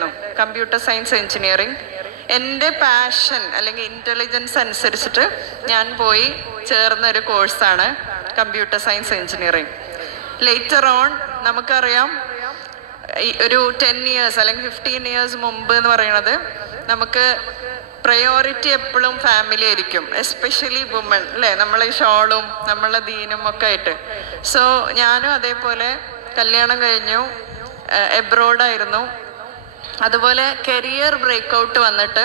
Computer science engineering. എൻ്റെ passion അല്ലെങ്കിൽ intelligence അനുസരിച്ചിട്ട് ഞാൻ പോയി ചേർന്നൊരു കോഴ്സാണ് computer science engineering. Later on നമുക്കറിയാം ഒരു 10 ഇയേഴ്സ് അല്ലെങ്കിൽ 15 ഇയേഴ്സ് മുമ്പ് എന്ന് പറയുന്നത് നമുക്ക് പ്രയോറിറ്റി എപ്പോഴും ഫാമിലി ആയിരിക്കും, എസ്പെഷ്യലി വുമൺ അല്ലേ, നമ്മളെ ഷോളും നമ്മളെ ദീനും ഒക്കെ ആയിട്ട്. സോ ഞാനും അതേപോലെ കല്യാണം കഴിഞ്ഞു, എബ്രോഡായിരുന്നു. അതുപോലെ കരിയർ ബ്രേക്കൗട്ട് വന്നിട്ട്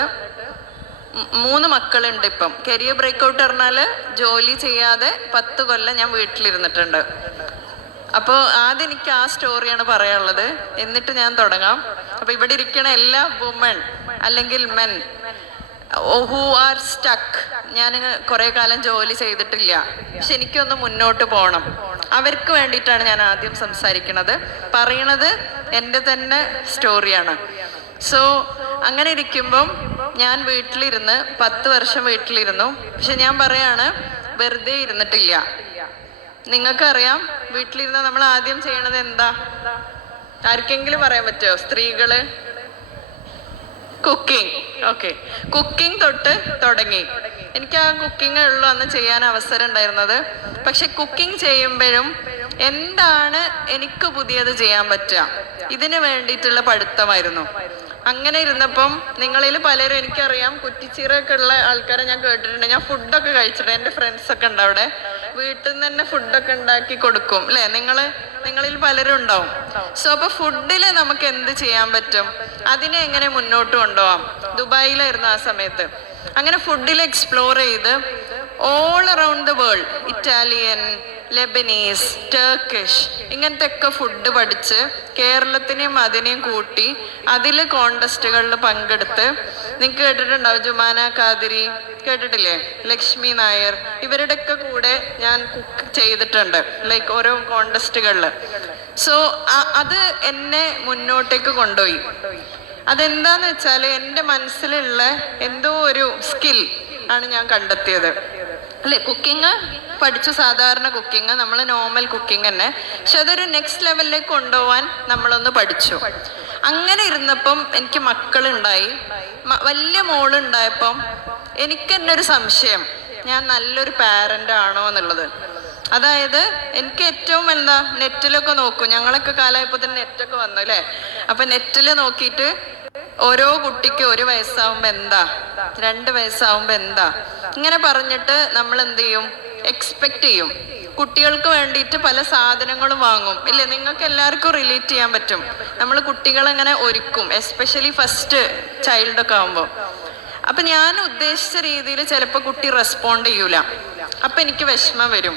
3 മക്കളുണ്ട് ഇപ്പം. കരിയർ ബ്രേക്കൗട്ട് പറഞ്ഞാൽ ജോലി ചെയ്യാതെ 10 കൊല്ലം ഞാൻ വീട്ടിലിരുന്നിട്ടുണ്ട്. അപ്പോൾ ആദ്യം എനിക്ക് ആ സ്റ്റോറിയാണ് പറയാനുള്ളത്, എന്നിട്ട് ഞാൻ തുടങ്ങാം. അപ്പോൾ ഇവിടെ ഇരിക്കണ എല്ലാ വുമൺ അല്ലെങ്കിൽ മെൻ ഹൂ ആർ സ്റ്റക്ക്, ഞാൻ കുറേ കാലം ജോലി ചെയ്തിട്ടില്ല, പക്ഷെ എനിക്കൊന്ന് മുന്നോട്ട് പോകണം, അവർക്ക് വേണ്ടിയിട്ടാണ് ഞാൻ ആദ്യം സംസാരിക്കുന്നത്. പറയണത് എൻ്റെ തന്നെ സ്റ്റോറിയാണ്. സോ അങ്ങനെ ഇരിക്കുമ്പം ഞാൻ വീട്ടിലിരുന്ന് 10 വർഷം വീട്ടിലിരുന്നു. പക്ഷെ ഞാൻ പറയാണ്, വെറുതെ ഇരുന്നിട്ടില്ല. നിങ്ങൾക്കറിയാം വീട്ടിലിരുന്ന് നമ്മൾ ആദ്യം ചെയ്യണത് എന്താ? ആർക്കെങ്കിലും പറയാൻ പറ്റുമോ? സ്ത്രീകള് കുക്കിംഗ്. ഓക്കെ, കുക്കിംഗ് തൊട്ട് തുടങ്ങി. എനിക്ക് ആ കുക്കിംഗ് ഉള്ളു അന്ന് ചെയ്യാൻ അവസരം ഉണ്ടായിരുന്നത്. പക്ഷെ കുക്കിംഗ് ചെയ്യുമ്പോഴും എന്താണ് എനിക്ക് പുതിയത് ചെയ്യാൻ പറ്റുക, ഇതിന് വേണ്ടിയിട്ടുള്ള പഠിത്തമായിരുന്നു. അങ്ങനെ ഇരുന്നപ്പം നിങ്ങളിൽ പലരും, എനിക്കറിയാം കുറ്റിച്ചീറൊക്കെ ഉള്ള ആൾക്കാരെ ഞാൻ കേട്ടിട്ടുണ്ട്. ഞാൻ ഫുഡൊക്കെ കഴിച്ചിട്ടുണ്ട്, എൻ്റെ ഫ്രണ്ട്സൊക്കെ ഉണ്ട് അവിടെ, വീട്ടിൽ നിന്ന് തന്നെ ഫുഡൊക്കെ ഉണ്ടാക്കി കൊടുക്കും അല്ലേ? നിങ്ങളിൽ പലരും ഉണ്ടാവും. സോ അപ്പൊ ഫുഡിൽ നമുക്ക് എന്ത് ചെയ്യാൻ പറ്റും, അതിനെ എങ്ങനെ മുന്നോട്ട് കൊണ്ടുപോകാം. ദുബായിലായിരുന്നു ആ സമയത്ത്. അങ്ങനെ ഫുഡിൽ എക്സ്പ്ലോർ ചെയ്ത് all around the world, Italian, Lebanese, Turkish, ഇങ്ങനത്തെ ഒക്കെ ഫുഡ് പഠിച്ച് കേരളത്തിനെയും അതിനെയും കൂട്ടി അതിൽ കോണ്ടസ്റ്റുകളിൽ പങ്കെടുത്ത്, നിങ്ങൾക്ക് കേട്ടിട്ടുണ്ടാവും ജുമാന ഖാദിരി, കേട്ടിട്ടില്ലേ? ലക്ഷ്മി നായർ, ഇവരുടെയൊക്കെ കൂടെ ഞാൻ കുക്ക് ചെയ്തിട്ടുണ്ട്, ലൈക്ക് ഓരോ കോണ്ടസ്റ്റുകളിൽ. സോ അത് എന്നെ മുന്നോട്ടേക്ക് കൊണ്ടുപോയി. അതെന്താന്ന് വെച്ചാൽ എൻ്റെ മനസ്സിലുള്ള എന്തോ ഒരു സ്കിൽ ആണ് ഞാൻ കണ്ടെത്തിയത് അല്ലേ. കുക്കിംഗ് പഠിച്ചു, സാധാരണ കുക്കിംഗ്, നമ്മൾ നോർമൽ കുക്കിംഗ് തന്നെ, പക്ഷെ അതൊരു നെക്സ്റ്റ് ലെവലിലേക്ക് കൊണ്ടുപോകാൻ നമ്മളൊന്ന് പഠിച്ചു. അങ്ങനെ ഇരുന്നപ്പം എനിക്ക് മക്കളുണ്ടായി. വലിയ മോളുണ്ടായപ്പം എനിക്ക് തന്നെ ഒരു സംശയം, ഞാൻ നല്ലൊരു പാരന്റ് ആണോ എന്നുള്ളത്. അതായത് എനിക്ക് ഏറ്റവും എന്താ, നെറ്റിലൊക്കെ നോക്കും, ഞങ്ങളൊക്കെ കാലമായപ്പോൾ തന്നെ നെറ്റൊക്കെ വന്നു അല്ലേ. അപ്പൊ നെറ്റിൽ നോക്കിയിട്ട് ഓരോ കുട്ടിക്ക് 1 വയസ്സാവുമ്പോ എന്താ, 2 വയസ്സാവുമ്പോ എന്താ, ഇങ്ങനെ പറഞ്ഞിട്ട് നമ്മൾ എന്ത് ചെയ്യും, എക്സ്പെക്ട് ചെയ്യും. കുട്ടികൾക്ക് വേണ്ടിയിട്ട് പല സാധനങ്ങളും വാങ്ങും ഇല്ലേ? നിങ്ങൾക്ക് എല്ലാവർക്കും റിലേറ്റ് ചെയ്യാൻ പറ്റും. നമ്മൾ കുട്ടികളെങ്ങനെ ഒരുക്കും, എസ്പെഷ്യലി ഫസ്റ്റ് ചൈൽഡൊക്കെ ആകുമ്പോൾ. അപ്പൊ ഞാൻ ഉദ്ദേശിച്ച രീതിയിൽ ചിലപ്പോൾ കുട്ടി റെസ്പോണ്ട് ചെയ്യൂല. അപ്പൊ എനിക്ക് വിഷമം വരും.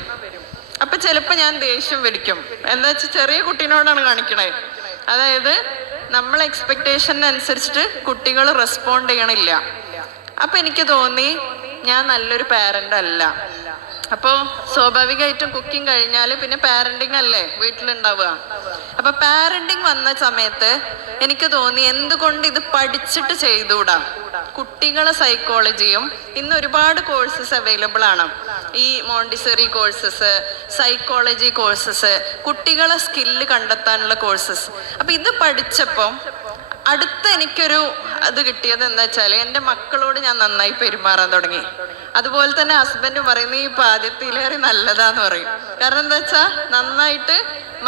അപ്പൊ ചിലപ്പോൾ ഞാൻ ദേഷ്യം പിടിക്കും. എന്താ വെച്ചാൽ ചെറിയ കുട്ടീനോടാണ് കാണിക്കണേ. അതായത് നമ്മൾ എക്സ്പെക്ടേഷനനുസരിച്ചിട്ട് കുട്ടികൾ റെസ്പോണ്ട് ചെയ്യണില്ല. അപ്പൊ എനിക്ക് തോന്നി ഞാൻ നല്ലൊരു പാരന്റ് അല്ല. അപ്പോൾ സ്വാഭാവികമായിട്ടും കുക്കിംഗ് കഴിഞ്ഞാൽ പിന്നെ പാരന്റിങ് അല്ലേ വീട്ടിലുണ്ടാവുക. അപ്പൊ പാരന്റിങ് വന്ന സമയത്ത് എനിക്ക് തോന്നി, എന്തുകൊണ്ട് ഇത് പഠിച്ചിട്ട് ചെയ്തുകൂടാ. കുട്ടികളെ സൈക്കോളജിയും ഇന്ന് ഒരുപാട് കോഴ്സസ് അവൈലബിൾ ആണ്. ഈ മോണ്ടിസറി കോഴ്സസ്, സൈക്കോളജി കോഴ്സസ്, കുട്ടികളെ സ്കില്ല് കണ്ടെത്താനുള്ള കോഴ്സസ്. അപ്പൊ ഇത് പഠിച്ചപ്പം അടുത്ത് എനിക്കൊരു അത് കിട്ടിയത് എന്താ വെച്ചാൽ, എൻ്റെ മക്കളോട് ഞാൻ നന്നായി പെരുമാറാൻ തുടങ്ങി. അതുപോലെ തന്നെ ഹസ്ബൻഡ് പറയും, നീ ഇപ്പൊ ആദ്യത്തിലേറെ നല്ലതാന്ന് പറയും. കാരണം എന്താ വെച്ചാൽ നന്നായിട്ട്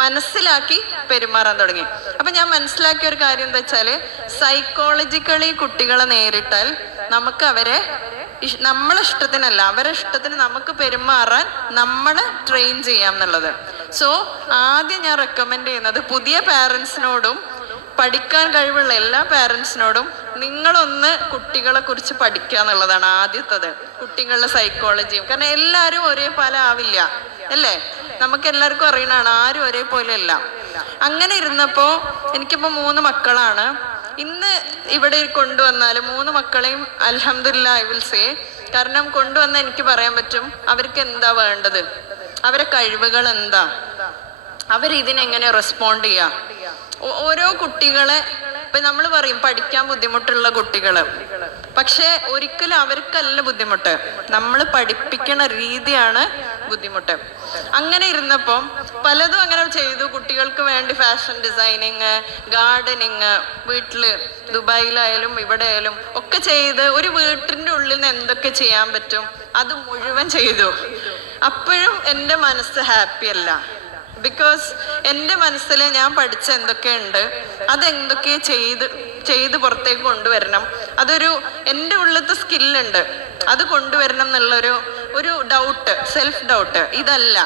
മനസ്സിലാക്കി പെരുമാറാൻ തുടങ്ങി. അപ്പൊ ഞാൻ മനസ്സിലാക്കിയ ഒരു കാര്യം എന്താ വെച്ചാല്, സൈക്കോളജിക്കലി കുട്ടികളെ നേരിട്ടാൽ നമുക്ക് അവരെ നമ്മളെ ഇഷ്ടത്തിനല്ല, അവരെ ഇഷ്ടത്തിന് നമുക്ക് പെരുമാറാൻ നമ്മളെ ട്രെയിൻ ചെയ്യാം എന്നുള്ളത്. സോ ആദ്യം ഞാൻ റെക്കമെൻഡ് ചെയ്യുന്നത് പുതിയ പാരൻസിനോടും പഠിക്കാൻ കഴിവുള്ള എല്ലാ പാരൻസിനോടും നിങ്ങളൊന്ന് കുട്ടികളെ കുറിച്ച് പഠിക്കുക എന്നുള്ളതാണ് ആദ്യത്തത്. കുട്ടികളുടെ സൈക്കോളജിയും, കാരണം എല്ലാവരും ഒരേപോലെ ആവില്ല അല്ലേ, നമുക്ക് എല്ലാവർക്കും അറിയണതാണ്, ആരും ഒരേപോലെ അല്ല. അങ്ങനെ ഇരുന്നപ്പോ എനിക്കിപ്പോ 3 മക്കളാണ്. ഇന്ന് ഇവിടെ കൊണ്ടുവന്നാൽ 3 മക്കളെയും അൽഹംദുലില്ലാ ഐ വിൽ സേ, കാരണം കൊണ്ടുവന്ന എനിക്ക് പറയാൻ പറ്റും അവർക്ക് എന്താ വേണ്ടത്, അവരെ കഴിവുകൾ എന്താ, അവരിതിനെങ്ങനെ റെസ്പോണ്ട് ചെയ്യുക. ഓരോ കുട്ടികളെ ഇപ്പൊ നമ്മൾ പറയും പഠിക്കാൻ ബുദ്ധിമുട്ടുള്ള കുട്ടികള്, പക്ഷെ ഒരിക്കലും അവർക്കല്ല ബുദ്ധിമുട്ട്, നമ്മൾ പഠിപ്പിക്കണ രീതിയാണ് ബുദ്ധിമുട്ട്. അങ്ങനെ ഇരുന്നപ്പോ പലതും അങ്ങനെ ചെയ്തു. കുട്ടികൾക്ക് വേണ്ടി ഫാഷൻ ഡിസൈനിങ്, ഗാർഡനിങ്, വീട്ടില് ദുബായിലായാലും ഇവിടെ ആയാലും ഒക്കെ ചെയ്ത് ഒരു വീട്ടിന്റെ ഉള്ളിൽ നിന്ന് എന്തൊക്കെ ചെയ്യാൻ പറ്റും അത് മുഴുവൻ ചെയ്തു. അപ്പോഴും എൻ്റെ മനസ്സ് ഹാപ്പി അല്ല. ബിക്കോസ് എൻ്റെ മനസ്സിൽ ഞാൻ പഠിച്ച എന്തൊക്കെയുണ്ട് അതെന്തൊക്കെ ചെയ്ത് പുറത്തേക്ക് കൊണ്ടുവരണം. അതൊരു എൻ്റെ ഉള്ളിലത്തെ സ്കില്ലുണ്ട്, അത് കൊണ്ടുവരണം എന്നുള്ളൊരു ഡൗട്ട്, സെൽഫ് ഡൗട്ട്. ഇതല്ല,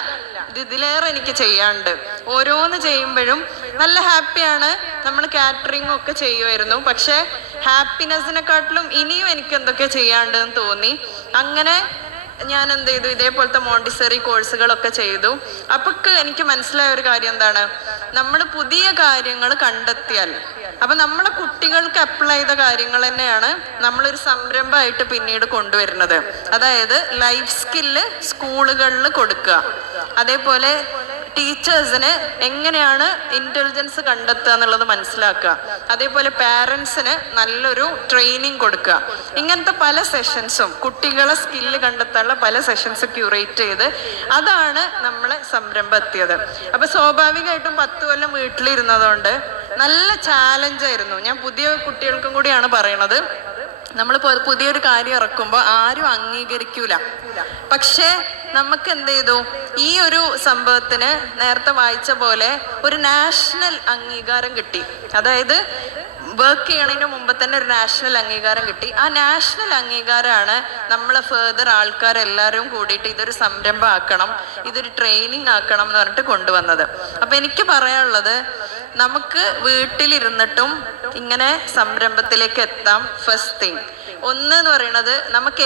ഇതിലേറെ എനിക്ക് ചെയ്യാണ്ട്. ഓരോന്ന് ചെയ്യുമ്പോഴും നല്ല ഹാപ്പിയാണ്. നമ്മൾ കാറ്ററിംഗ് ഒക്കെ ചെയ്യുമായിരുന്നു, പക്ഷെ ഹാപ്പിനെസ്സിനെക്കാട്ടിലും ഇനിയും എനിക്ക് എന്തൊക്കെ ചെയ്യാണ്ടെന്ന് തോന്നി. അങ്ങനെ ഞാൻ എന്ത് ചെയ്തു, ഇതേപോലത്തെ മോണ്ടിസറി കോഴ്സുകളൊക്കെ ചെയ്തു. അപ്പൊക്ക് എനിക്ക് മനസ്സിലായ ഒരു കാര്യം എന്താണ്, നമ്മൾ പുതിയ കാര്യങ്ങൾ കണ്ടെത്തിയാൽ, അപ്പൊ നമ്മളെ കുട്ടികൾക്ക് അപ്ലൈ ചെയ്ത കാര്യങ്ങൾ തന്നെയാണ് നമ്മളൊരു സംരംഭമായിട്ട് പിന്നീട് കൊണ്ടുവരുന്നത്. അതായത് ലൈഫ് സ്കില്ല് സ്കൂളുകളിൽ കൊടുക്കുക, അതേപോലെ ടീച്ചേഴ്സിന് എങ്ങനെയാണ് ഇന്റലിജൻസ് കണ്ടെത്തുക എന്നുള്ളത് മനസ്സിലാക്കുക, അതേപോലെ പാരൻസിന് നല്ലൊരു ട്രെയിനിങ് കൊടുക്കുക. ഇങ്ങനത്തെ പല സെഷൻസും, കുട്ടികളെ സ്കില്ല് കണ്ടെത്താനുള്ള പല സെഷൻസ് ക്യൂറേറ്റ് ചെയ്ത് അതാണ് നമ്മളെ സംരംഭം എത്തിയത്. അപ്പൊ സ്വാഭാവികമായിട്ടും 10 കൊല്ലം വീട്ടിലിരുന്നതുകൊണ്ട് നല്ല ചാലഞ്ചായിരുന്നു. ഞാൻ പുതിയ കുട്ടികൾക്കും കൂടിയാണ് പറയണത്, നമ്മൾ പുതിയൊരു കാര്യം ഇറക്കുമ്പോൾ ആരും അംഗീകരിക്കൂല. പക്ഷേ നമുക്ക് എന്ത് ചെയ്തു, ഈ ഒരു സംഭവത്തിന് നേരത്തെ വായിച്ച പോലെ ഒരു നാഷണൽ അംഗീകാരം കിട്ടി. അതായത് വർക്ക് ചെയ്യണതിന് മുമ്പ് തന്നെ ഒരു നാഷണൽ അംഗീകാരം കിട്ടി. ആ നാഷണൽ അംഗീകാരമാണ് നമ്മളെ ഫെർദർ ആൾക്കാരെല്ലാവരും കൂടിയിട്ട് ഇതൊരു സംരംഭം ആക്കണം, ഇതൊരു ട്രെയിനിങ് ആക്കണം എന്ന് പറഞ്ഞിട്ട് കൊണ്ടുവന്നത്. അപ്പൊ എനിക്ക് പറയാനുള്ളത്, നമുക്ക് വീട്ടിലിരുന്നിട്ടും ഇങ്ങനെ സംരംഭത്തിലേക്ക് എത്താം. ഫസ്റ്റ് തിങ് ഒന്ന് എന്ന് പറയുന്നത്, നമുക്ക്